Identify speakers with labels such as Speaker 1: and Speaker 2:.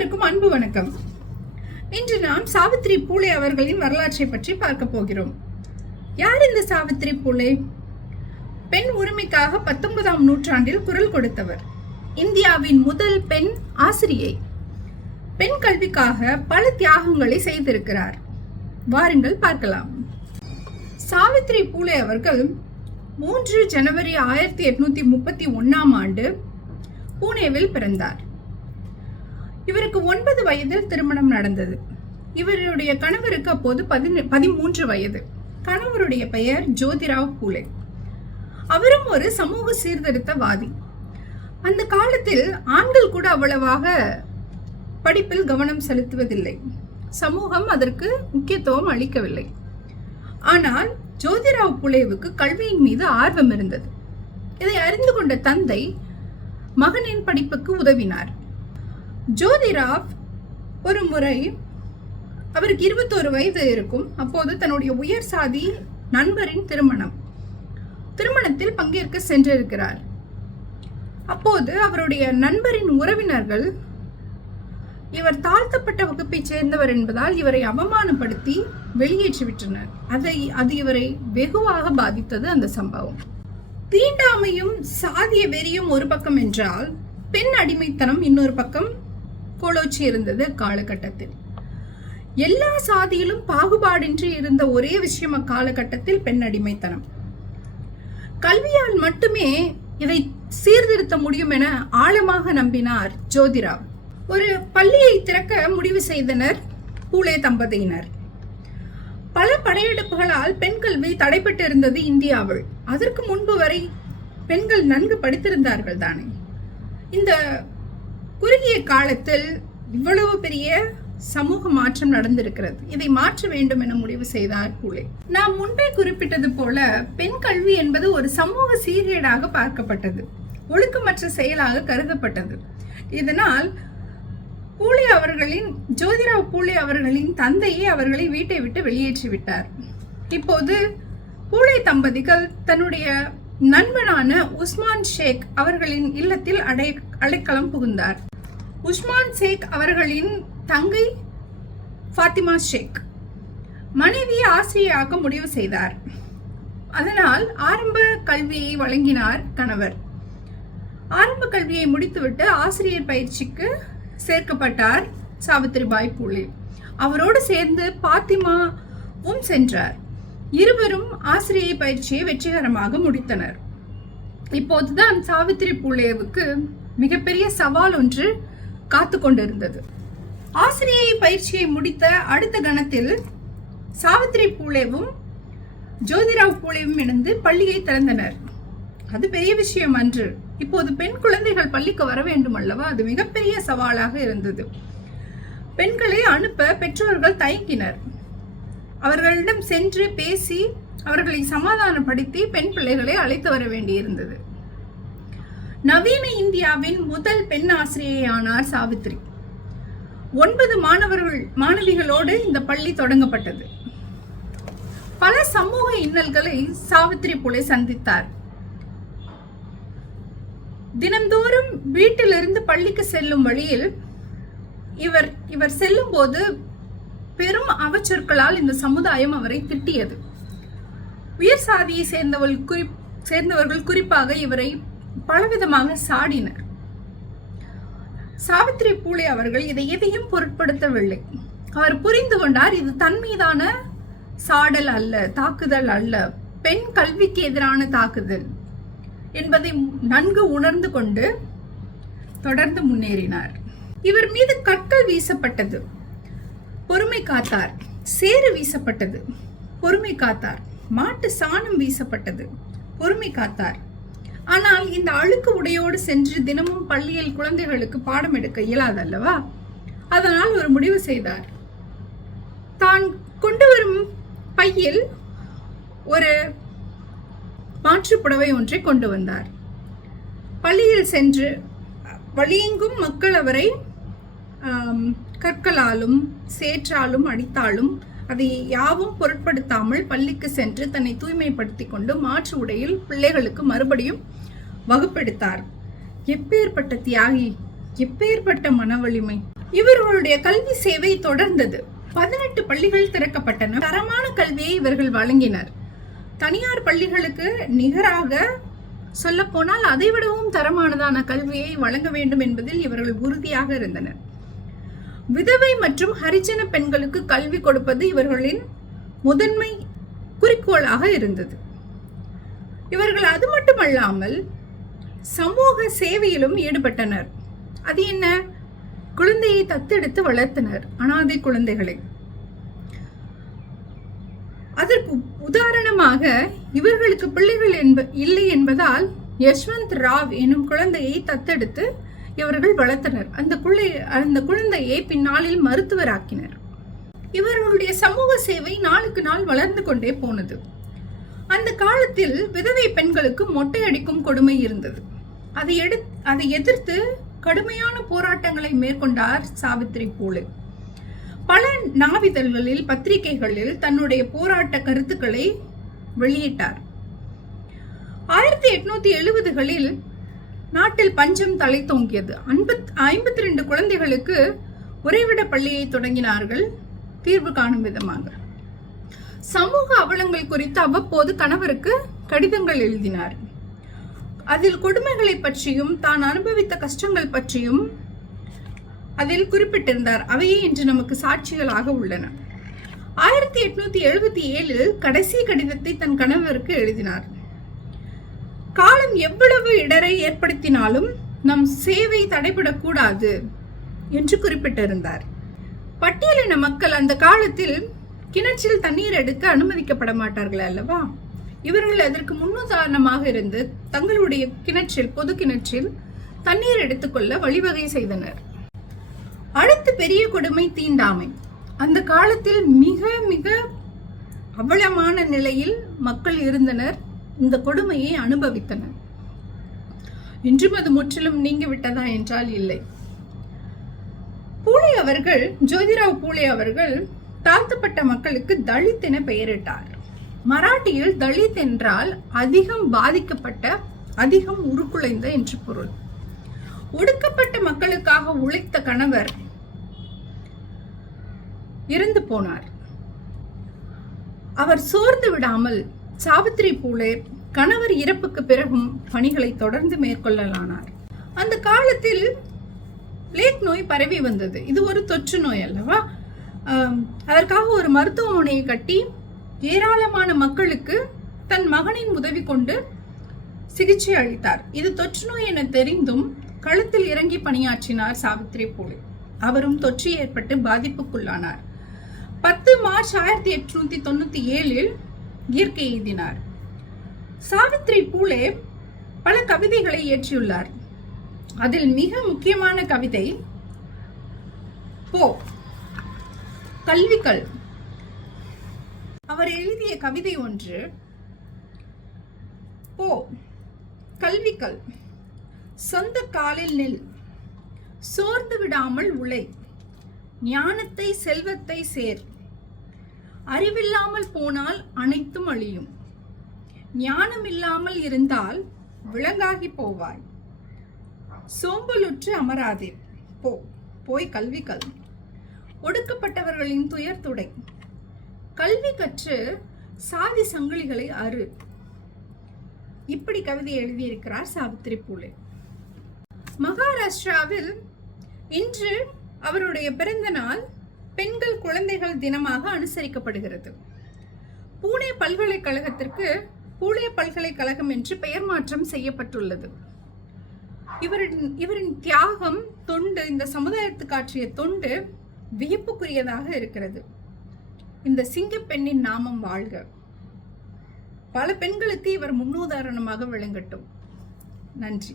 Speaker 1: அனைவருக்கும் அன்பு வணக்கம். இன்று நாம் சாவித்ரி பூலே அவர்களின் வரலாற்றை பற்றி பார்க்க போகிறோம். யார் இந்த சாவித்ரி பூலே பெண் உரிமைக்காக பத்தொன்பதாம் நூற்றாண்டில் குரல் கொடுத்தவர். இந்தியாவின் முதல் பெண் ஆசிரியை. பெண் கல்விக்காக பல தியாகங்களை செய்திருக்கிறார். வாருங்கள் பார்க்கலாம். சாவித்ரி பூலே அவர்கள் மூன்று ஜனவரி ஆயிரத்தி எட்நூத்தி முப்பத்தி ஒன்னாம் ஆண்டு பூனேவில் பிறந்தார். இவருக்கு ஒன்பது வயதில் திருமணம் நடந்தது. இவருடைய கணவருக்கு அப்போது பதின பதிமூன்று வயது. கணவருடைய பெயர் ஜோதிராவ் பூலே. அவரும் ஒரு சமூக சீர்திருத்தவாதி. அந்த காலத்தில் ஆண்கள் கூட அவ்வளவாக படிப்பில் கவனம் செலுத்துவதில்லை. சமூகம் அதற்கு முக்கியத்துவம் அளிக்கவில்லை. ஆனால் ஜோதிராவ் புலேவுக்கு கல்வியின் மீது ஆர்வம் இருந்தது. இதை அறிந்து கொண்ட தந்தை மகனின் படிப்புக்கு உதவினார். ஜோதிராவ் ஒரு முறை அவருக்கு இருபத்தோரு வயது இருக்கும். அப்போது தன்னுடைய உயர் சாதி நண்பரின் திருமணம். திருமணத்தில் பங்கேற்க சென்றிருக்கிறார். அப்போது அவருடைய நண்பரின் உறவினர்கள் இவர் தாழ்த்தப்பட்ட வகுப்பைச் சேர்ந்தவர் என்பதால் இவரை அவமானப்படுத்தி வெளியேற்றிவிட்டனர். அதை அது இவரை வெகுவாக பாதித்தது அந்த சம்பவம். தீண்டாமையும் சாதிய வெறியும் ஒரு பக்கம் என்றால் பெண் அடிமைத்தனம் இன்னொரு பக்கம் கோலோச்சி இருந்தது காலகட்டத்தில். எல்லா சாதியிலும் பாகுபாடின்றி இருந்த ஒரே விஷயம் அக்காலகட்டத்தில் பெண் அடிமைத்தனம் கல்வியால் மட்டுமே இதை சீர்திருத்த முடியும் என ஆழமாக நம்பினார் ஜோதிராவ். ஒரு பள்ளியை திறக்க முடிவு செய்தனர் பூலே தம்பதியினர். பல படையெடுப்புகளால் பெண் கல்வி தடைப்பட்டு இருந்தது இந்தியாவில். அதற்கு முன்பு வரை பெண்கள் நன்கு படித்திருந்தார்கள் தானே. இந்த குறுகிய காலத்தில் இவ்வளவு பெரிய சமூக மாற்றம் நடந்திருக்கிறது. இதை மாற்ற வேண்டும் என முடிவு செய்தார் கூலே நாம் முன்பே குறிப்பிட்டது போல பெண் கல்வி என்பது ஒரு சமூக சீர்கேடாக பார்க்கப்பட்டது. ஒழுக்கமற்ற செயலாக கருதப்பட்டது. இதனால் பூலே அவர்களின் ஜோதிராவ் பூலே அவர்களின் தந்தையே அவர்களை வீட்டை விட்டு வெளியேற்றி விட்டார். இப்போது பூலே தம்பதிகள் தன்னுடைய நண்பனான உஸ்மான் ஷேக் அவர்களின் இல்லத்தில் அடை அடைக்கலம் புகுந்தார். உஸ்மான் ஷேக் அவர்களின் தங்கை ஃபாத்திமா ஷேக். மனைவி ஆசிரியராக முடிவு செய்தார். அதனால் ஆரம்ப கல்வியை வழங்கினார் கணவர். ஆரம்ப கல்வியை முடித்துவிட்டு ஆசிரியர் பயிற்சிக்கு சேர்க்கப்பட்டார் சாவித்திரிபாய் பூலே. அவரோடு சேர்ந்து பாத்திமாவும் சென்றார். இருவரும் ஆசிரியை பயிற்சியை வெற்றிகரமாக முடித்தனர். இப்போதுதான் சாவித்திரி பூலேவுக்கு மிகப்பெரிய சவால் ஒன்று காத்து கொண்டிருந்தது ஆசிரியை பயிற்சியை முடித்த அடுத்த கணத்தில் சாவித்ரி பூலேவும் ஜோதிராவ் பூலேவும் இணைந்து பள்ளியை திறந்தனர். அது பெரிய விஷயம் அன்று. இப்போது பெண் குழந்தைகள் பள்ளிக்கு வர வேண்டும் அல்லவா அது மிகப்பெரிய சவாலாக இருந்தது. பெண்களை அனுப்ப பெற்றோர்கள் தயங்கினர். அவர்களிடம் சென்று பேசி அவர்களை சமாதானப்படுத்தி பெண் பிள்ளைகளை அழைத்து வர வேண்டியிருந்தது. நவீன இந்தியாவின் முதல் பெண் ஆசிரியையானார் சாவித்ரி. ஒன்பது மாணவர்கள் மாணவிகளோடு இந்த பள்ளி தொடங்கப்பட்டது. பல சமூக இன்னல்களை சாவித்ரி புலே சந்தித்தார். தினந்தோறும் வீட்டிலிருந்து பள்ளிக்கு செல்லும் வழியில் இவர் இவர் செல்லும் போது பெரும் அவச்சொற்களால் இந்த சமுதாயம் அவரை திட்டியது. உயர் சாதியை சேர்ந்தவள் குறி சேர்ந்தவர்கள் குறிப்பாக இவரை பலவிதமாக சாடினர். சாவித்ரி பூலே அவர்கள் இதை எதையும் பொருட்படுத்தவில்லை. அவர் புரிந்து கொண்டார் இது தன் மீதான சாடல் அல்ல தாக்குதல் அல்ல பெண் கல்விக்கு எதிரான தாக்குதல் என்பதை நன்கு உணர்ந்து கொண்டு தொடர்ந்து முன்னேறினார். இவர் மீது கற்கள் வீசப்பட்டது பொறுமை காத்தார் சேறு வீசப்பட்டது பொறுமை காத்தார் மாட்டு சாணம் வீசப்பட்டது பொறுமை காத்தார். ஆனால் இந்த அழுக்கு உடையோடு சென்று தினமும் பள்ளியில் குழந்தைகளுக்கு பாடம் எடுக்க இயலாதல்லவா? அதனால் ஒரு முடிவு செய்தார். தான் கொண்டு வரும் பையில் ஒரு மாற்று புடவை ஒன்றை கொண்டு வந்தார். பள்ளியில் சென்று வழியெங்கும் மக்கள் அவரை கற்களாலும் சேற்றாலும் அடித்தாலும் அதை யாவும் பொருட்படுத்தாமல் பள்ளிக்கு சென்று தன்னை தூய்மைப்படுத்தி கொண்டு மாற்று உடையில் பிள்ளைகளுக்கு மறுபடியும் வகுப்பெடுத்தார். எப்பேற்பட்ட தியாகி எப்பேற்பட்ட மன வலிமை இவர்களுடைய கல்வி சேவை தொடர்ந்தது. பதினெட்டு பள்ளிகள் திறக்கப்பட்டன. தரமான கல்வியை இவர்கள் வழங்கினர். தனியார் பள்ளிகளுக்கு நிகராக சொல்லப்போனால் அதைவிடவும் தரமானதான கல்வியை வழங்க வேண்டும் என்பதில் இவர்கள் உறுதியாக இருந்தனர். விதவை மற்றும் ஹரிஜன பெண்களுக்கு கல்வி கொடுப்பது இவர்களின் முதன்மை குறிக்கோளாக இருந்தது. இவர்கள் அது மட்டுமல்லாமல் சமூக சேவையிலும் ஈடுபட்டனர். அது என்ன? குழந்தையை தத்தெடுத்து வளர்த்தனர் அனாதை குழந்தைகளை. அதற்கு உதாரணமாக இவர்களுக்கு பிள்ளைகள் என்ப இல்லை என்பதால் யஷ்வந்த் ராவ் எனும் குழந்தையை தத்தெடுத்து இவர்கள் வளர்த்தனர். அந்த குழந்தை அந்த குழந்தையை பின்னாளில் மருத்துவராக்கினர். இவர்களுடைய சமூக சேவை நாளுக்கு நாள் வளர்ந்து கொண்டே போனது. அந்த காலத்தில் விதவை பெண்களுக்கு மொட்டை அடிக்கும் கொடுமை இருந்தது. அதை எடு அதை எதிர்த்து கடுமையான போராட்டங்களை மேற்கொண்டார் சாவித்ரி பூலே பல நாவிதழ்களில் பத்திரிகைகளில் தன்னுடைய போராட்ட கருத்துக்களை வெளியிட்டார். ஆயிரத்தி எட்நூத்தி எழுபதுகளில் நாட்டில் பஞ்சம் தலை தோங்கியது. ஐம்பத் ஐம்பத்தி ரெண்டு குழந்தைகளுக்கு உறைவிட பள்ளியை தொடங்கினார்கள். தீர்வு காணும் விதமாக. சமூக அவலங்கள் குறித்து அவ்வப்போது கணவருக்கு கடிதங்கள் எழுதினார். அதில் கொடுமைகளை பற்றியும் தான் அனுபவித்த கஷ்டங்கள் பற்றியும் அதில் குறிப்பிட்டிருந்தார். அவையே இன்று நமக்கு சாட்சிகளாக உள்ளன. ஆயிரத்தி எட்நூத்தி எழுபத்தி ஏழில் கடைசி கடிதத்தை தன் கணவருக்கு எழுதினார். காலம் எவ்வளவு இடரை ஏற்படுத்தினாலும் நம் சேவை தடைபடக்கூடாது என்று குறிப்பிட்டிருந்தார். பட்டியலின மக்கள் அந்த காலத்தில் கிணற்றில் தண்ணீர் எடுக்க அனுமதிக்கப்பட மாட்டார்கள் அல்லவா? இவர்கள் அதற்கு முன்னுதாரணமாக இருந்து தங்களுடைய கிணற்றில் பொது கிணற்றில் தண்ணீர் எடுத்துக்கொள்ள வழிவகை செய்தனர். அடுத்து பெரிய கொடுமை தீண்டாமை. அந்த காலத்தில் மிக மிக அவலமான நிலையில் மக்கள் இருந்தனர். இந்த கொடுமையை அனுபவித்தன. இன்றும் அது முற்றிலும் நீங்கி விட்டதா என்றால் இல்லை. பூலே அவர்கள் ஜோதிராவ் பூலே அவர்கள் தாழ்த்தப்பட்ட மக்களுக்கு தலித் என பெயரிட்டார். மராட்டியில் தலித் என்றால் அதிகம் பாதிக்கப்பட்ட அதிகம் உருக்குலைந்த என்று பொருள். ஒடுக்கப்பட்ட மக்களுக்காக உழைத்த கணவர் இறந்து போனார். அவர் சோர்ந்து விடாமல் சாவித்ரி பூலே கணவர் இறப்புக்கு பிறகும் பணிகளை தொடர்ந்து மேற்கொள்ளலானார். அந்த காலத்தில் பிளேக் நோய் பரவி வந்தது. இது ஒரு தொற்று நோய் அல்லவா? அதற்காக ஒரு மருத்துவமனையை கட்டி ஏராளமான மக்களுக்கு தன் மகனின் உதவி கொண்டு சிகிச்சை அளித்தார். இது தொற்று நோய் என தெரிந்தும் களத்தில் இறங்கி பணியாற்றினார் சாவித்ரி பூலே அவரும் தொற்று ஏற்பட்டு பாதிப்புக்குள்ளானார். பத்து மார்ச் ஆயிரத்தி எட்நூத்தி தொண்ணூத்தி ஏழில் இயற்கை எழுதினார் சாவித்ரி பூலே பல கவிதைகளை இயற்றியுள்ளார். அதில் மிக முக்கியமான கவிதை போ கல்விக்கல் அவர் எழுதிய கவிதை ஒன்று போ கல்விக்கல் சொந்த காலில் நில் சோர்ந்து விடாமல் உழை. ஞானத்தை செல்வத்தை சேர். அறிவில்லாமல் போனால் அனைத்தும் அழியும். ஞானம் இல்லாமல் இருந்தால் விலங்காகி போவாய். சோம்பலுற்று அமராதே. போ போய் கல்வி கல். ஒடுக்கப்பட்டவர்களின் துயர் துடை. கல்வி கற்று சாதி சங்கிலிகளை அறு. இப்படி கவிதை எழுதியிருக்கிறார் சாவித்திரி பூலே மகாராஷ்டிராவில் இன்று அவருடைய பிறந்த நாள் பெண்கள் குழந்தைகள் தினமாக அனுசரிக்கப்படுகிறது. பூனே பல்கலைக்கழகத்திற்கு பூனே பல்கலைக்கழகம் என்று பெயர் மாற்றம் செய்யப்பட்டுள்ளது. இவரின் இவரின் தியாகம் தொண்டு இந்த சமுதாயத்துக்கு ஆற்றிய தொண்டு வியப்புக்குரியதாக இருக்கிறது. இந்த சிங்க பெண்ணின் நாமம் வாழ்க. பல பெண்களுக்கு இவர் முன்னுதாரணமாக விளங்கட்டும். நன்றி.